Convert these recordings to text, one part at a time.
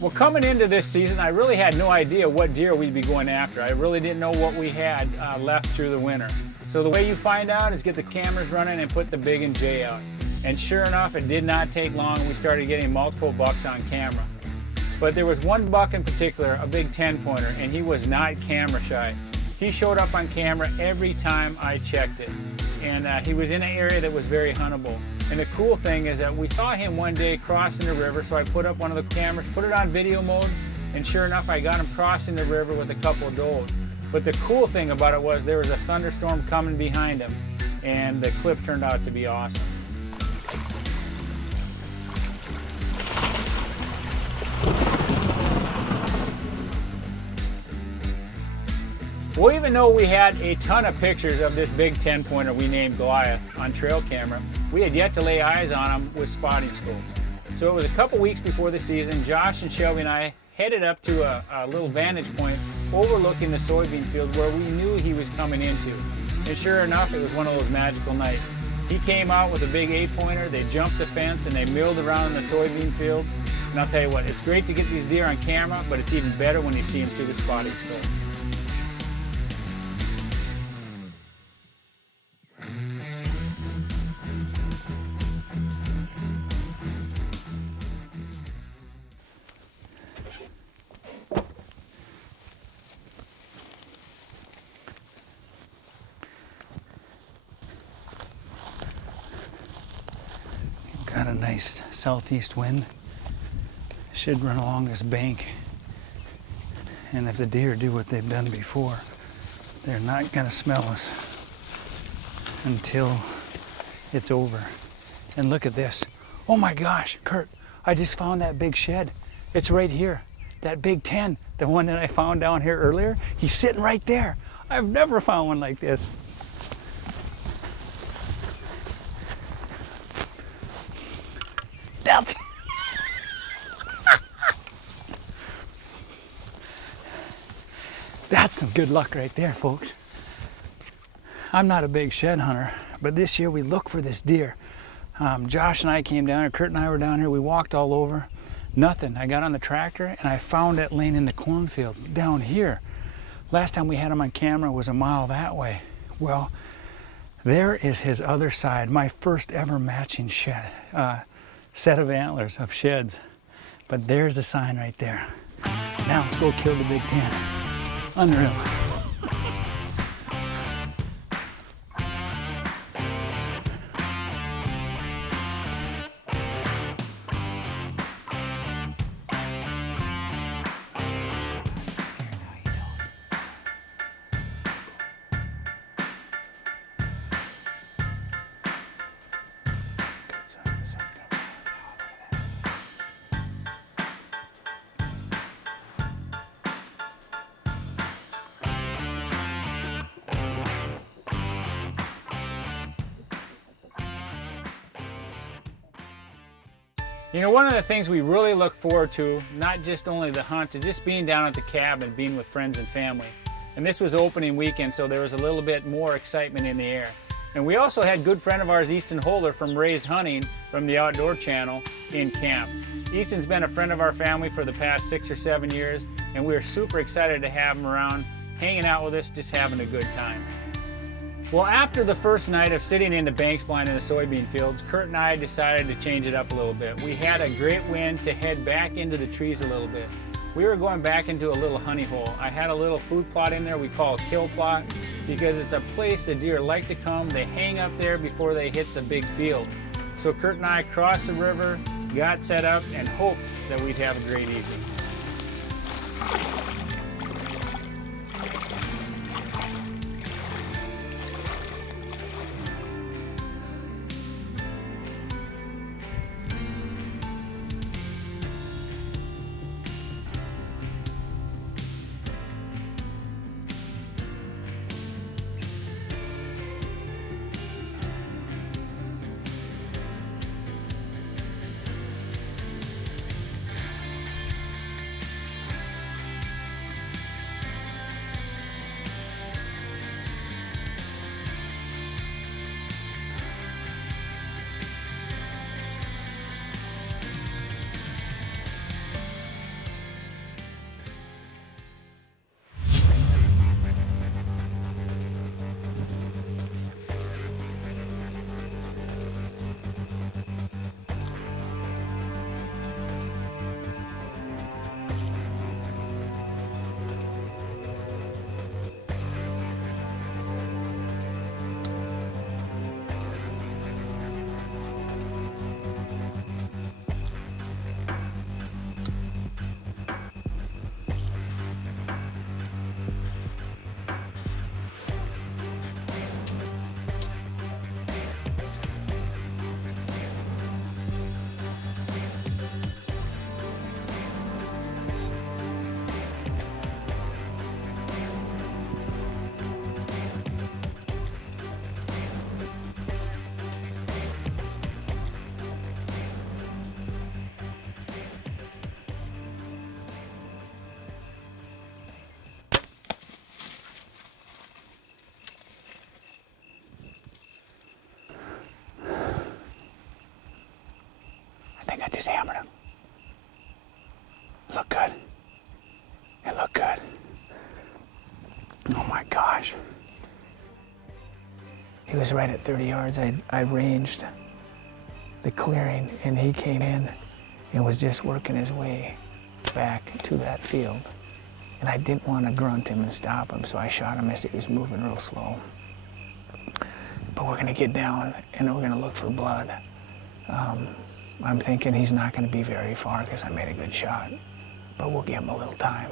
Well, coming into this season, I really had no idea what deer we'd be going after. I really didn't know what we had left through the winter. So the way you find out is get the cameras running and put the Big&J out. And sure enough, it did not take long. We started getting multiple bucks on camera. But there was one buck in particular, a big 10-pointer, and he was not camera shy. He showed up on camera every time I checked it. And he was in an area that was very huntable. And the cool thing is that we saw him one day crossing the river, so I put up one of the cameras, put it on video mode, and sure enough, I got him crossing the river with a couple of does. But the cool thing about it was there was a thunderstorm coming behind him, and the clip turned out to be awesome. Well, even though we had a ton of pictures of this big 10-pointer we named Goliath on trail camera, we had yet to lay eyes on him with spotting scope. So it was a couple weeks before the season, Josh and Shelby and I headed up to a little vantage point overlooking the soybean field where we knew he was coming into. And sure enough, it was one of those magical nights. He came out with a big 8-pointer, they jumped the fence and they milled around in the soybean fields. And I'll tell you what, it's great to get these deer on camera, but it's even better when you see them through the spotting scope. Got a nice southeast wind. Should run along this bank. And if the deer do what they've done before, they're not gonna smell us until it's over. And look at this. Oh my gosh, Kurt, I just found that big shed. It's right here. That big 10, the one that I found down here earlier, he's sitting right there. I've never found one like this. That's some good luck right there, folks. I'm not a big shed hunter, but this year we look for this deer. Josh and I came down here, Kurt and I were down here, we walked all over, nothing. I got on the tractor and I found it laying in the cornfield down here. Last time we had him on camera was a mile that way. Well, there is his other side, my first ever matching shed, set of antlers of sheds. But there's a sign right there. Now let's go kill the big 10. Unreal. You know, one of the things we really look forward to, not just only the hunt, is just being down at the cabin, being with friends and family. And this was opening weekend, so there was a little bit more excitement in the air. And we also had a good friend of ours, Easton Holder from Raised Hunting from the Outdoor Channel in camp. Easton's been a friend of our family for the past 6 or 7 years, and we are super excited to have him around, hanging out with us, just having a good time. Well, after the first night of sitting in the banks blind in the soybean fields, Kurt and I decided to change it up a little bit. We had a great wind to head back into the trees a little bit. We were going back into a little honey hole. I had a little food plot in there we call a kill plot because it's a place the deer like to come. They hang up there before they hit the big field. So Kurt and I crossed the river, got set up, and hoped that we'd have a great evening. just hammered him. Look good. It looked good. Oh my gosh. He was right at 30 yards. I ranged the clearing and he came in and was just working his way back to that field. And I didn't want to grunt him and stop him, so I shot him as he was moving real slow. But we're gonna get down and we're gonna look for blood. I'm thinking he's not gonna be very far because I made a good shot, but we'll give him a little time.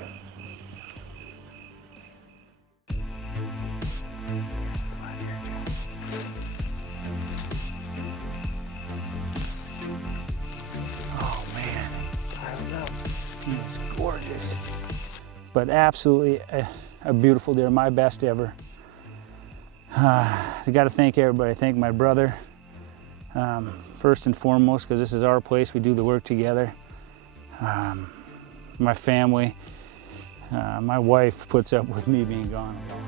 Oh man, I love him. He's gorgeous. But absolutely a beautiful deer, my best ever. I got to thank everybody. I thank my brother, first and foremost, because this is our place. We do the work together. My family, my wife puts up with me being gone a lot.